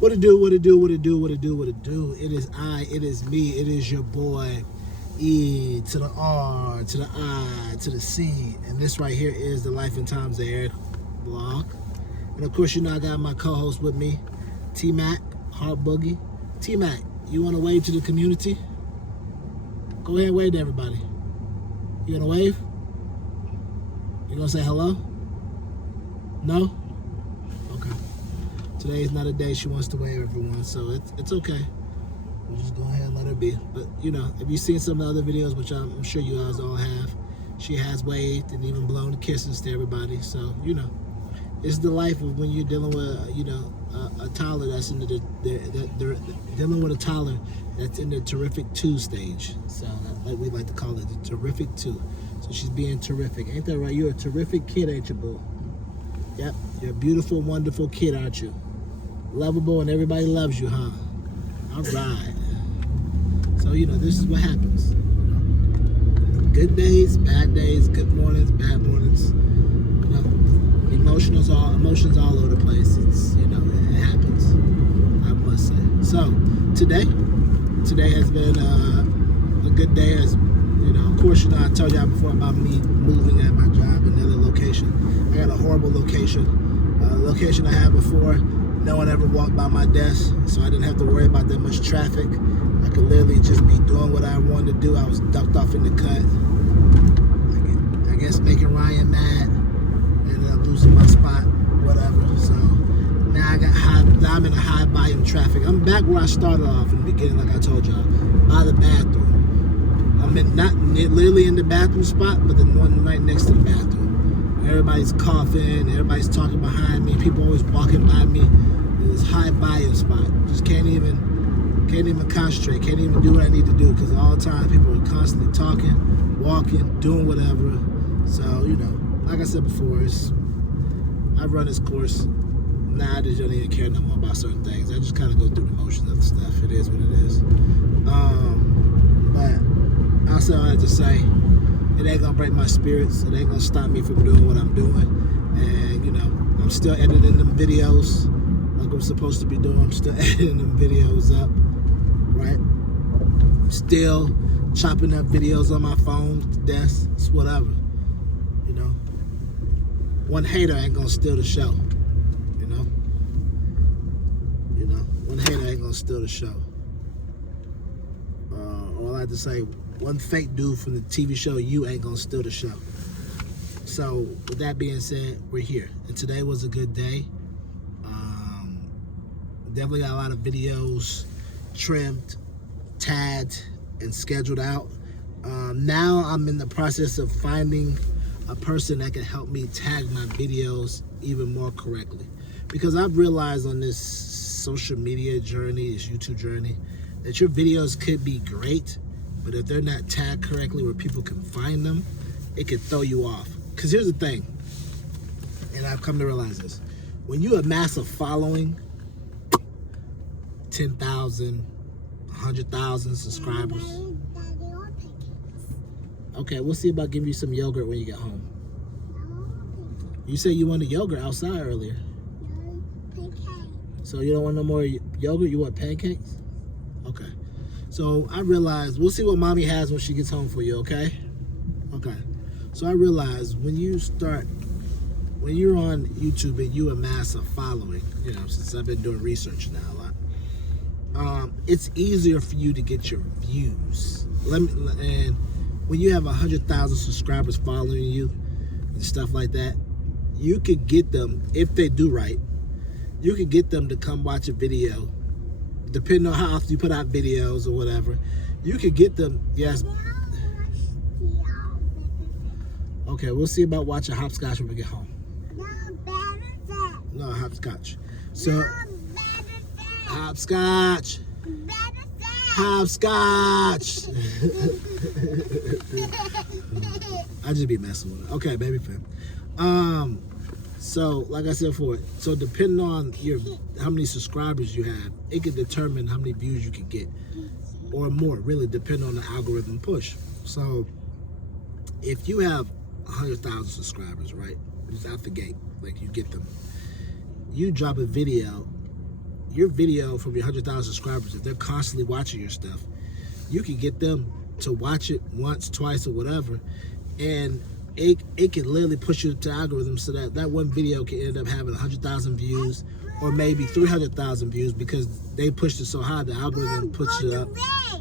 What it do, what it do, what it do, what it do, what it do. It is I, it is me, it is your boy, E to the R, to the I, to the C. And this right here is the Life and Times of Eric vlog. And of course, you know I got my co-host with me, T-Mac, Heart Boogie. T-Mac, you want to wave to the community? Go ahead and wave to everybody. You gonna wave? You gonna say hello? No? Okay. Today is not a day she wants to wave everyone, so it's okay. We'll just go ahead and let her be. But you know, if you've seen some of the other videos, which I'm sure you guys all have, she has waved and even blown kisses to everybody. So you know, it's the life of when you're dealing with a toddler that's in they're dealing with a toddler that's in the terrific 2 stage. So like we like to call it, the terrific 2. So she's being terrific. Ain't that right? You're a terrific kid, ain't you, boo? Yep, you're a beautiful, wonderful kid, aren't you? Lovable and everybody loves you, huh? All right. So, you know, this is what happens. Good days, bad days, good mornings, bad mornings. You know, emotions all over the place. It's, you know, it happens, I must say. So, today has been a good day. As you know, of course, you know, I told y'all before about me moving at my job, another location. I got a horrible location. Location I had before, no one ever walked by my desk, so I didn't have to worry about that much traffic. I could literally just be doing what I wanted to do. I was ducked off in the cut. I guess making Ryan mad, ended up losing my spot, whatever. So now I'm in a high volume traffic. I'm back where I started off in the beginning, like I told y'all, by the bathroom. I'm not literally in the bathroom spot, but the one right next to the bathroom. Everybody's coughing, everybody's talking behind me, people always walking by me in this high volume spot. Just can't even concentrate, can't even do what I need to do, because all the time people are constantly talking, walking, doing whatever. So, you know, like I said before, I've run this course. Now I just don't even care no more about certain things. I just kind of go through the motions of the stuff. It is what it is. But I'll say all that to say, it ain't gonna break my spirits. It ain't gonna stop me from doing what I'm doing. And you know, I'm still editing them videos like I'm supposed to be doing. I'm still editing them videos up, right? Still chopping up videos on my phone, desk, it's whatever. You know, one hater ain't gonna steal the show. You know, one hater ain't gonna steal the show. Or I like to say, one fake dude from the TV show You ain't gonna steal the show. So with that being said, we're here, and today was a good day. Definitely got a lot of videos trimmed, tagged, and scheduled out. Now I'm in the process of finding a person that can help me tag my videos even more correctly, because I've realized on this social media journey, this YouTube journey, that your videos could be great, but if they're not tagged correctly where people can find them, it could throw you off. Because here's the thing, and I've come to realize this. When you amass a following, 10,000, 100,000 subscribers. Okay, we'll see about giving you some yogurt when you get home. You said you wanted yogurt outside earlier. So you don't want no more yogurt? You want pancakes? Okay. So I realized, we'll see what mommy has when she gets home for you, okay? Okay. So I realized when you're on YouTube and you amass a following, you know, since I've been doing research now a lot, it's easier for you to get your views. And when you have 100,000 subscribers following you and stuff like that, you could get them, if they do right, you could get them to come watch a video. Depending on how often you put out videos or whatever, you could get them, yes. Okay, we'll see about watching hopscotch when we get home. No, hopscotch. So, hopscotch. Hopscotch. I just be messing with it. Okay, baby fam. So, like I said before, so depending on how many subscribers you have, it can determine how many views you can get, or more, really, depending on the algorithm push. So, if you have 100,000 subscribers, right, just out the gate, like you get them, you drop a video, your video from your 100,000 subscribers, if they're constantly watching your stuff, you can get them to watch it once, twice, or whatever, and it can literally push you to the algorithm so that one video can end up having 100,000 views or maybe 300,000 views because they pushed it so high the algorithm pushed it up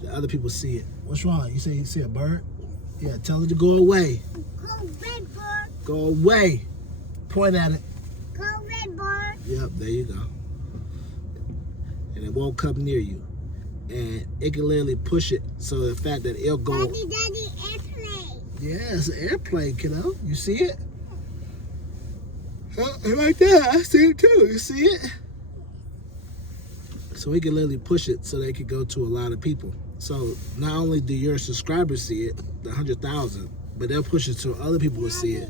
that other people see it. What's wrong? You say you see a bird? Yeah, tell it to go away. Go red bird. Go away. Point at it. Go red bird. Yep, there you go. And it won't come near you. And it can literally push it so the fact that it'll go. Daddy, airplane. Yeah, it's an airplane, kiddo. You see it? Right there, I see it too. You see it? So we can literally push it so they can go to a lot of people. So not only do your subscribers see it, the 100,000, but they'll push it so other people will see it.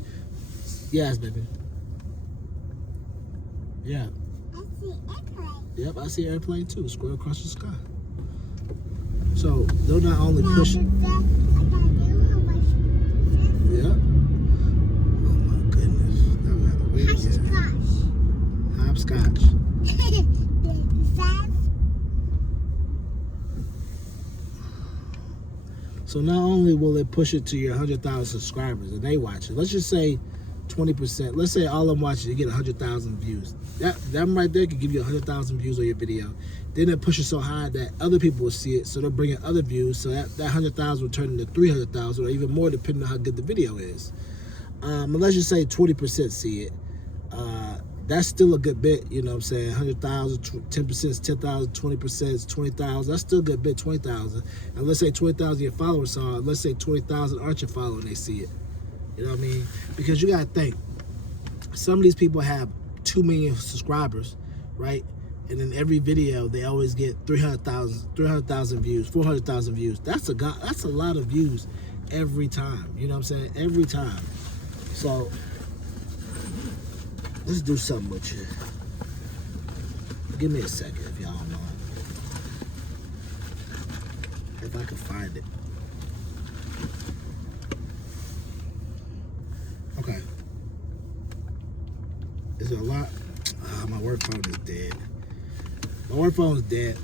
Yes, baby. Yeah. I see airplane. Yep, I see airplane too. Square across the sky. So they'll not only push it. Yeah. Oh my goodness. That was a weird hopscotch. So not only will it push it to your 100,000 subscribers and they watch it, let's just say 20%. Let's say all of them watch it, you get 100,000 views. That right there could give you 100,000 views on your video. Then it pushes so high that other people will see it, so they'll bring in other views. So that 100,000 will turn into 300,000 or even more depending on how good the video is. And let's just say 20% see it. That's still a good bit, you know what I'm saying? 100,000, 10% is 10,000, 20% is 20,000. That's still a good bit, 20,000. And let's say 20,000 your followers saw it. Let's say 20,000 aren't your followers and they see it. You know what I mean? Because you got to think, some of these people have 2 million subscribers, right? And in every video, they always get 300,000 views, 400,000 views. That's a lot of views every time. You know what I'm saying? Every time. So let's do something with you. Give me a second if y'all don't mind. If I can find it. Okay. Is there a lot? My work phone is dead. My work phone is dead.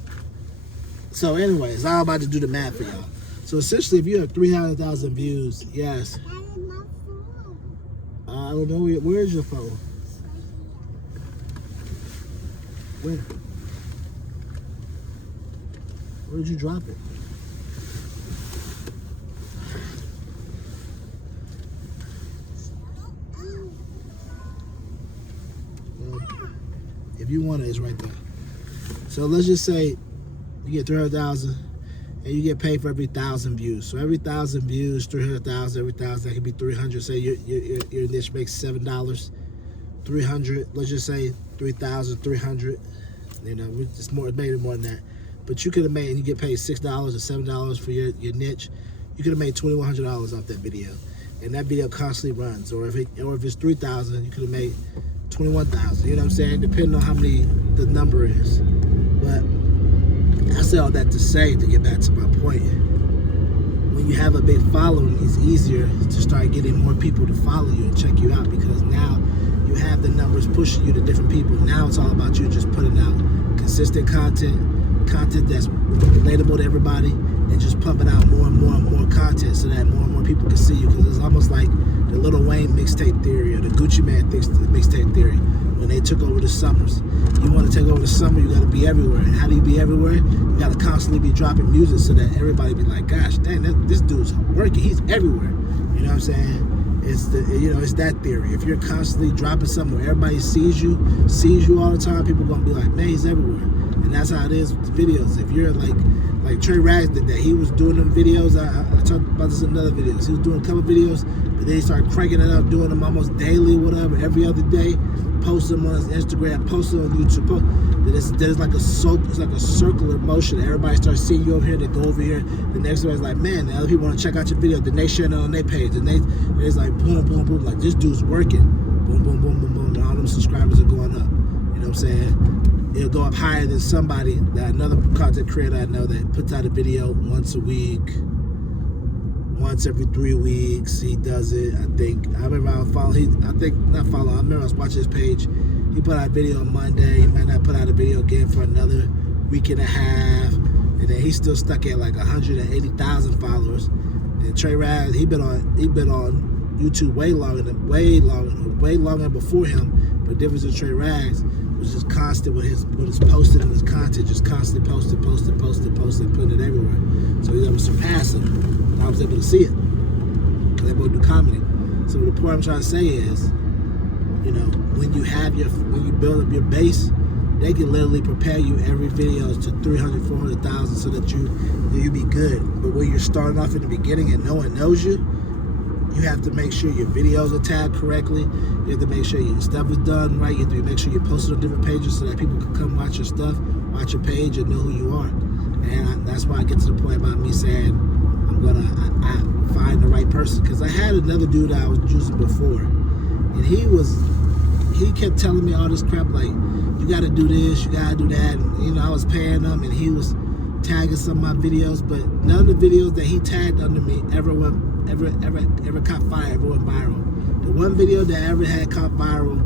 So anyways, I'm about to do the math for y'all. So essentially, if you have 300,000 views, yes. I don't know, where's your phone? Where? Where did you drop it? If you want it, it's right there. So let's just say you get 300,000 and you get paid for every 1,000 views. So every 1,000 views, 300,000, every 1,000, that could be 300. Say your niche makes $7. 300, let's just say 3,300. You know, it's more, maybe more than that. But you could have made, and you get paid $6 or $7 for your niche. You could have made $2,100 off that video, and that video constantly runs. Or if it's 3,000, you could have made 21,000. You know what I'm saying? Depending on how many the number is. But I say all that to say, to get back to my point, when you have a big following, it's easier to start getting more people to follow you and check you out, because now you have the numbers pushing you to different people. Now it's all about you just putting out consistent content that's relatable to everybody, and just pumping out more and more and more content so that more and more people can see you. Because it's almost like the Lil Wayne mixtape theory or the Gucci Man mixtape theory. When they took over the summers, you want to take over the summer, you got to be everywhere. And how do you be everywhere? You got to constantly be dropping music so that everybody be like, gosh, dang, this dude's working. He's everywhere. You know what I'm saying? It's that theory. If you're constantly dropping something where everybody sees you all the time, people gonna be like, man, he's everywhere. And that's how it is with the videos. If you're like Trey Rags did that, he was doing them videos. I talked about this in another videos. He was doing a couple videos, but then he started cranking it up, doing them almost daily, whatever, every other day. Post them on his Instagram, post them on YouTube. Then it's like a circular motion. Everybody starts seeing you over here, they go over here. The next one's like, man, the other people want to check out your video. Then they share it on their page. And it's like boom, boom, boom. Like, this dude's working. Boom, boom, boom, boom, boom. And all them subscribers are going up. You know what I'm saying? It'll go up higher than somebody, that another content creator I know that puts out a video once a week, once every 3 weeks. He does it. I remember I was watching his page. He put out a video on Monday. He might not put out a video again again for another week and a half, and then he's still stuck at like 180,000 followers. And Trey Raz, he been on YouTube way longer before him. But the difference with Trey Raz was just constant with his posting and his content, just constantly posting, putting it everywhere. So he was able to surpass him, and I was able to see it because they both do comedy. So the point I'm trying to say is, you know, when you build up your base, they can literally prepare you every video to 300, 400,000 so that you be good. But when you're starting off in the beginning and no one knows you, you have to make sure your videos are tagged correctly. You have to make sure your stuff is done right. You have to make sure you post it on different pages so that people can come watch your stuff, watch your page, and know who you are. And that's why I get to the point about me saying I'm gonna find the right person. Because I had another dude that I was using before, and he kept telling me all this crap like, you gotta do this, you gotta do that. And, you know, I was paying him, and he was tagging some of my videos, but none of the videos that he tagged under me ever caught fire, ever went viral. The one video that ever had caught viral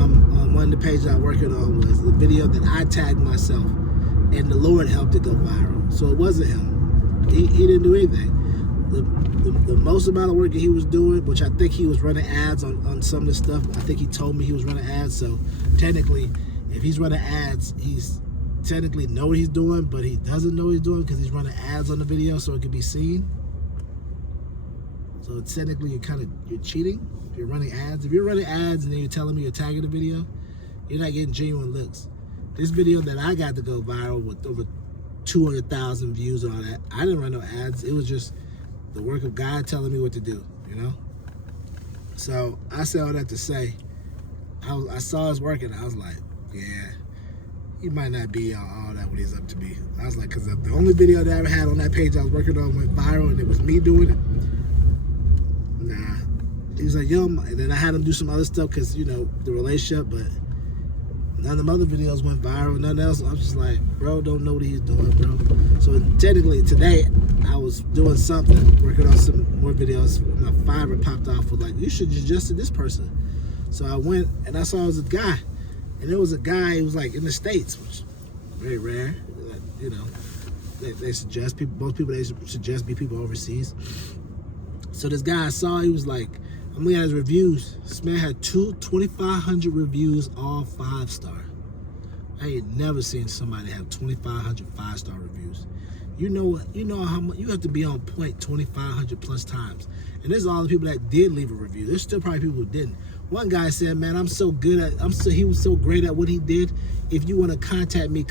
on one of the pages I'm working on was the video that I tagged myself, and the Lord helped it go viral. So it wasn't him. He didn't do anything. The most amount of work that he was doing, which I think he was running ads on some of this stuff. I think he told me he was running ads. So technically, if he's running ads, he's technically know what he's doing, but he doesn't know what he's doing because he's running ads on the video so it can be seen. So technically, you're cheating if you're running ads. If you're running ads and then you're telling me you're tagging the video, you're not getting genuine looks. This video that I got to go viral with over 200,000 views and all that, I didn't run no ads. It was just the work of God telling me what to do, you know? So I say all that to say, I saw his work and I was like, yeah, he might not be all that what he's up to be. I was like, because the only video that I ever had on that page I was working on went viral and it was me doing it. Nah. He was like, yo, and then I had him do some other stuff because, you know, the relationship, but none of the other videos went viral, nothing else. I was just like, bro, don't know what he's doing, bro. So technically today, I was doing something, working on some more videos. My Fiverr popped off with like, you should suggest to this person. So I went and I saw it was a guy. And it was a guy who was like in the States, which is very rare. Like, you know, they suggest people, most people they suggest be people overseas. So this guy I saw, he was like, I'm looking at his reviews. This man had 2,500 reviews, all 5-star. I ain't never seen somebody have 2,500 5-star reviews. You know how much you have to be on point 2,500 plus times. And there's all the people that did leave a review. There's still probably people who didn't. One guy said, man, he was so great at what he did. If you want to contact me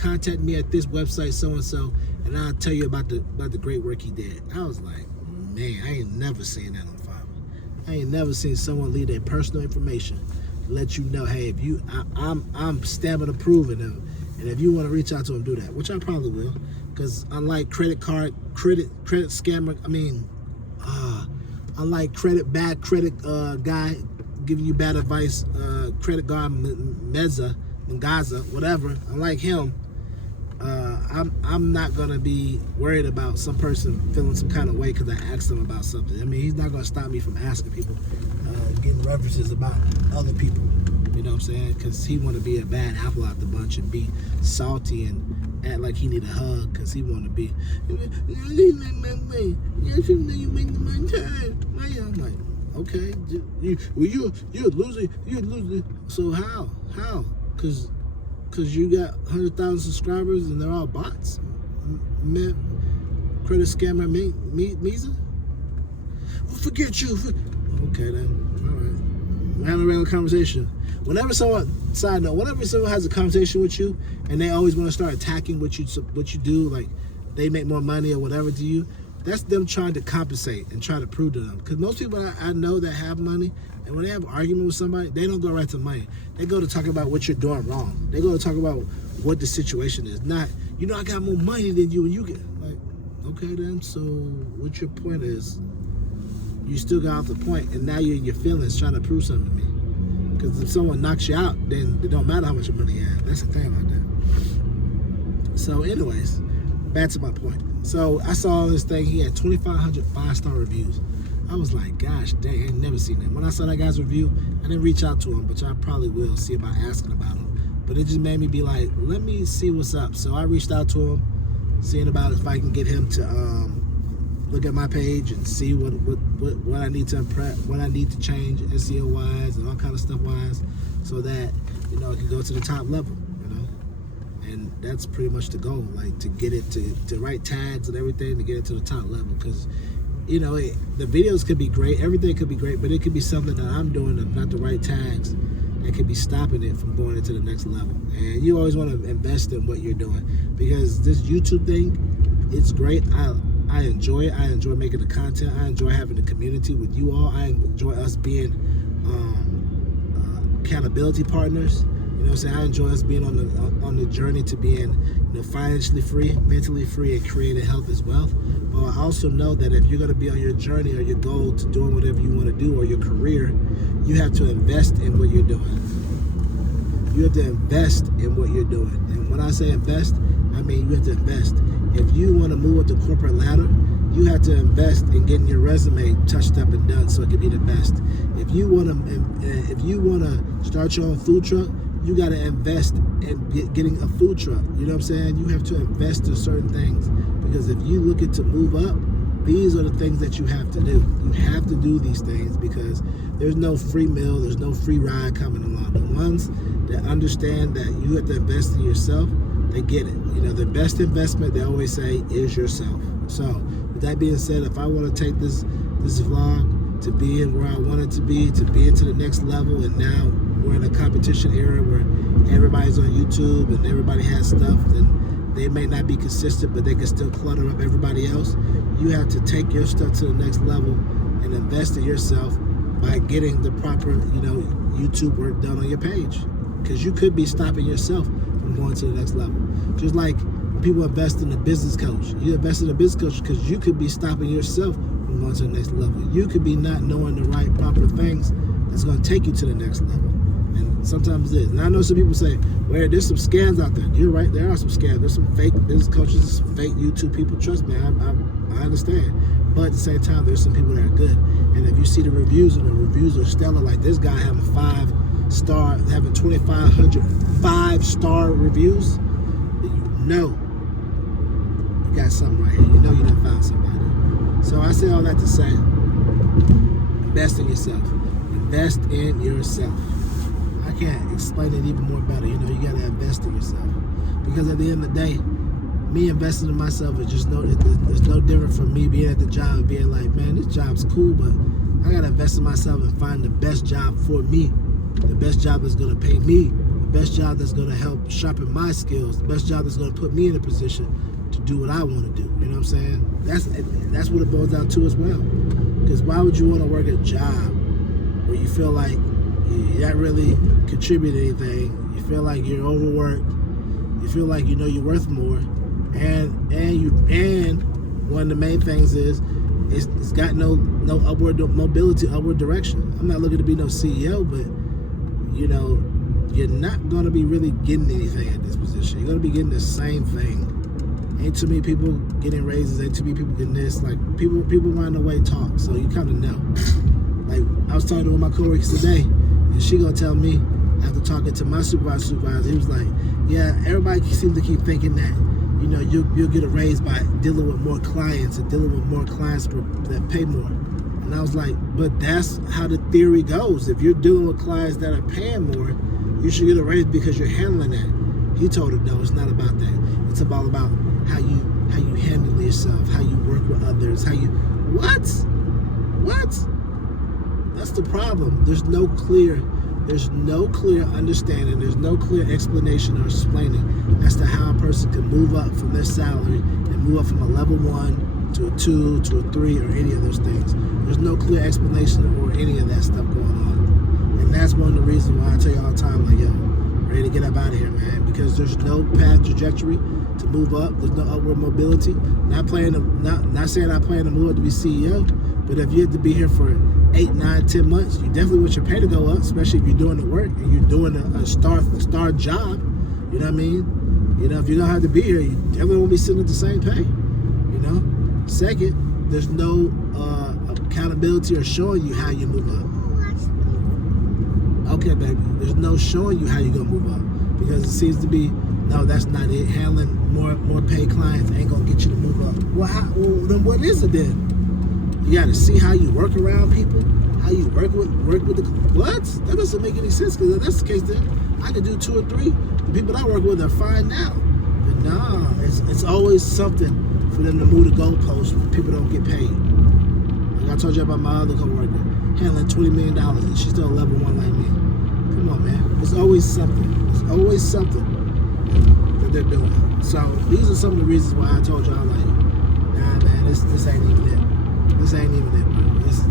at this website, so-and-so, and I'll tell you about the great work he did. I was like, man, I ain't never seen that on Fiverr. I ain't never seen someone leave their personal information to let you know, hey, if I'm stamping approving them, and if you want to reach out to him, do that, which I probably will, because unlike credit scammer, unlike bad credit guy giving you bad advice, credit guard Mengaza, whatever, unlike him, I'm not gonna be worried about some person feeling some kind of way because I asked him about something. I mean, he's not gonna stop me from asking people, getting references about other people. You know what I'm saying? Because he want to be a bad apple out the bunch and be salty and act like he need a hug because he want to be. I'm like, okay, you're a loser. You're a loser. So how? Because you got 100,000 subscribers and they're all bots? Credit scammer Misa? Well, forget you. Okay then. All right. We're having a regular conversation. Whenever someone has a conversation with you and they always want to start attacking what you do, like they make more money or whatever to you, that's them trying to compensate and try to prove to them. Because most people I know that have money, and when they have an argument with somebody, they don't go right to money. They go to talk about what you're doing wrong. They go to talk about what the situation is. Not, I got more money than you, and you get, like, okay then, so what your point is? You still got off the point, and now you're in your feelings trying to prove something to me. Because if someone knocks you out, then it don't matter how much money you have. That's the thing about that. So anyways, back to my point. So I saw this thing, he had 2,500 5-star reviews. I was like, gosh dang, I ain't never seen that. When I saw that guy's review, I didn't reach out to him, but I probably will see about asking about him. But it just made me be like, let me see what's up. So I reached out to him, seeing about if I can get him to look at my page and see what I need to impress, what I need to change SEO wise and all kind of stuff wise, so that it can go to the top level. And that's pretty much the goal, like to get it to write tags and everything to get it to the top level. Because the videos could be great, everything could be great, but it could be something that I'm doing that's not the right tags that could be stopping it from going into the next level. And you always want to invest in what you're doing, because this YouTube thing, it's great. I enjoy it. I enjoy making the content. I enjoy having the community with you all. I enjoy us being accountability partners. You know what I'm saying? I enjoy us being on the journey to being financially free, mentally free, and creating health as well. But I also know that if you're going to be on your journey or your goal to doing whatever you want to do, or your career, you have to invest in what you're doing. You have to invest in what you're doing. And when I say invest, I mean you have to invest. If you want to move up the corporate ladder, you have to invest in getting your resume touched up and done so it can be the best. If you want to start your own food truck, you got to invest in getting a food truck. You know what I'm saying? You have to invest in certain things, because if you look at to move up, these are the things that you have to do. You have to do these things, because there's no free meal, there's no free ride coming along. The ones that understand that you have to invest in yourself, they get it. The best investment, they always say, is yourself. So with that being said, if I want to take this vlog to being where I want it to be into the next level, and now we're in a competition era where everybody's on YouTube and everybody has stuff, and they may not be consistent, but they can still clutter up everybody else. You have to take your stuff to the next level and invest in yourself by getting the proper, YouTube work done on your page. Because you could be stopping yourself from going to the next level. Just like when people invest in a business coach. You invest in a business coach because you could be stopping yourself from going to the next level. You could be not knowing the right, proper things that's going to take you to the next level. And sometimes it is. And I know some people say, well, there's some scams out there. You're right, there are some scams. There's some fake business coaches, there's some fake YouTube people. Trust me, I understand. But at the same time, there's some people that are good. And if you see the reviews, and the reviews are stellar, like this guy having 5-star, having 2,500 5-star reviews, you got something right here. You done found somebody. So I say all that to say, invest in yourself. Invest in yourself. I can't explain it even more better. You got to invest in yourself. Because at the end of the day, me investing in myself is just it's no different from me being at the job and being like, man, this job's cool, but I got to invest in myself and find the best job for me. The best job that's going to pay me. The best job that's going to help sharpen my skills. The best job that's going to put me in a position to do what I want to do. You know what I'm saying? That's what it boils down to as well. Because why would you want to work a job where you feel like you're not really contributing anything? You feel like you're overworked. You feel like you're worth more. And one of the main things is it's got no upward mobility, upward direction. I'm not looking to be no CEO, but you're not going to be really getting anything at this position. You're going to be getting the same thing. Ain't too many people getting raises. Ain't too many people getting this. Like people around the way talk, so you kind of know. Like I was talking to one of my coworkers today, and she gonna tell me after talking to my supervisor, he was like, "Yeah, everybody seems to keep thinking that you'll get a raise by dealing with more clients and dealing with more clients that pay more." And I was like, "But that's how the theory goes. If you're dealing with clients that are paying more, you should get a raise because you're handling that." He told her, "No, it's not about that. It's about how you handle yourself, how you work with others, how you what? That's the problem. There's no clear understanding. There's no clear explanation or explaining as to how a person can move up from their salary and move up from a level 1 to a 2 to a 3 or any of those things. There's no clear explanation or any of that stuff going on. And that's one of the reasons why I tell you all the time, like, yo, ready to get up out of here, man, because there's no path trajectory to move up. There's no upward mobility. Not saying I plan to move up to be CEO, but if you have to be here for 8, 9, 10 months, you definitely want your pay to go up, especially if you're doing the work and you're doing a star job. You know what I mean? If you don't have to be here, you definitely won't be sitting at the same pay. Second, there's no accountability or showing you how you move up. Okay, baby. There's no showing you how you're gonna move up. because it seems to be, no, that's not it. Handling more paid clients ain't gonna get you to move up. Well, then what is it then? You got to see how you work around people, how you work with the what? That doesn't make any sense, because if that's the case, then I could do 2 or 3. The people I work with are fine now, but nah, it's always something for them to move the goalposts when people don't get paid. Like I told you about my other coworker, handling $20 million, and she's still level 1 like me. Come on, man. There's always something. There's always something that they're doing. So these are some of the reasons why I told y'all, like, nah, man, this ain't even it. This ain't even it, bro.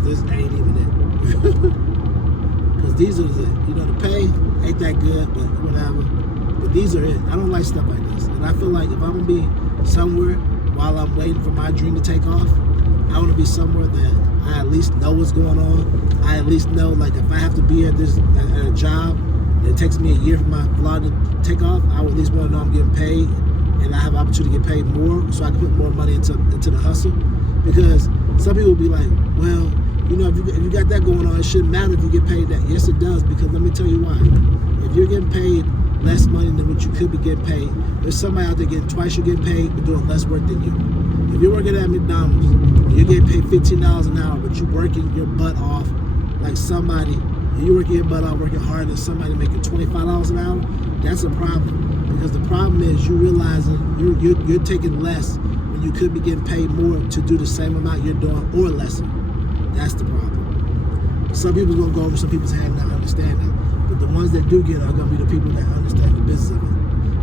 This ain't even it. Because these are the pay ain't that good, but whatever. But these are it. I don't like stuff like this. And I feel like if I'm going to be somewhere while I'm waiting for my dream to take off, I want to be somewhere that I at least know what's going on. I at least know, like, if I have to be at a job and it takes me a year for my vlog to take off, I would at least want to know I'm getting paid and I have an opportunity to get paid more so I can put more money into the hustle. Because some people will be like, well, you know, if you got that going on, it shouldn't matter if you get paid that. Yes, it does, because let me tell you why. If you're getting paid less money than what you could be getting paid, there's somebody out there getting twice you're getting paid but doing less work than you. If you're working at McDonald's and you're getting paid $15 an hour, but you're working your butt off like somebody, and you're working your butt off, working harder than somebody making $25 an hour, that's a problem. Because the problem is you realizing you're taking less when you could be getting paid more to do the same amount you're doing or less. That's the problem. Some people's gonna go over some people's head and not understand that. But the ones that do get it are gonna be the people that understand the business of it.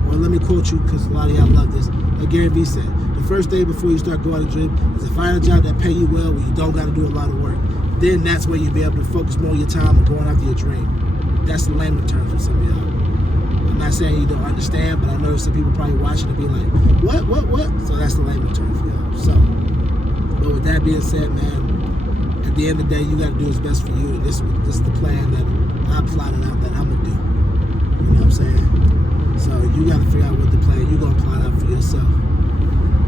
Or let me quote you, because a lot of y'all love this. Like Gary Vee said, the first day before you start going to the gym is to find a job that pay you well where you don't gotta do a lot of work. Then that's where you'll be able to focus more of your time on going after your dream. That's the layman term for some of y'all. I'm not saying you don't understand, but I know some people probably watching and be like, what? So that's the layman term for y'all. So, but with that being said, man, at the end of the day, you got to do what's best for you, and this is the plan that I plotted out that I'm going to do. You know what I'm saying? So you got to figure out what the plan you're going to plot out for yourself.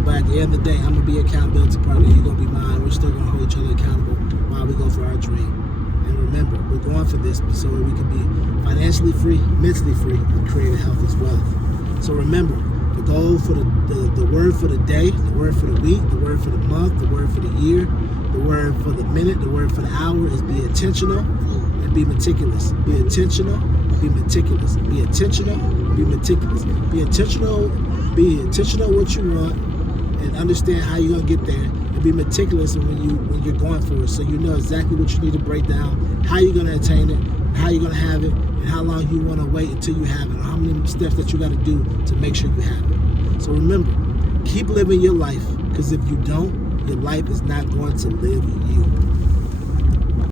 But at the end of the day, I'm going to be an accountability partner. You're going to be mine. We're still going to hold each other accountable while we go for our dream. And remember, we're going for this so that we can be financially free, mentally free, and create health as well. So remember, the goal for the word for the day, the word for the week, the word for the month, the word for the year, the word for the minute, the word for the hour is be intentional and be meticulous. Be intentional, be meticulous. Be intentional, be meticulous. Be intentional what you want and understand how you're gonna get there, and be meticulous when you're going for it, so you know exactly what you need to break down, how you're gonna attain it, how you're gonna have it, and how long you wanna wait until you have it, or how many steps that you gotta do to make sure you have it. So remember, keep living your life, because if you don't, your life is not going to live you.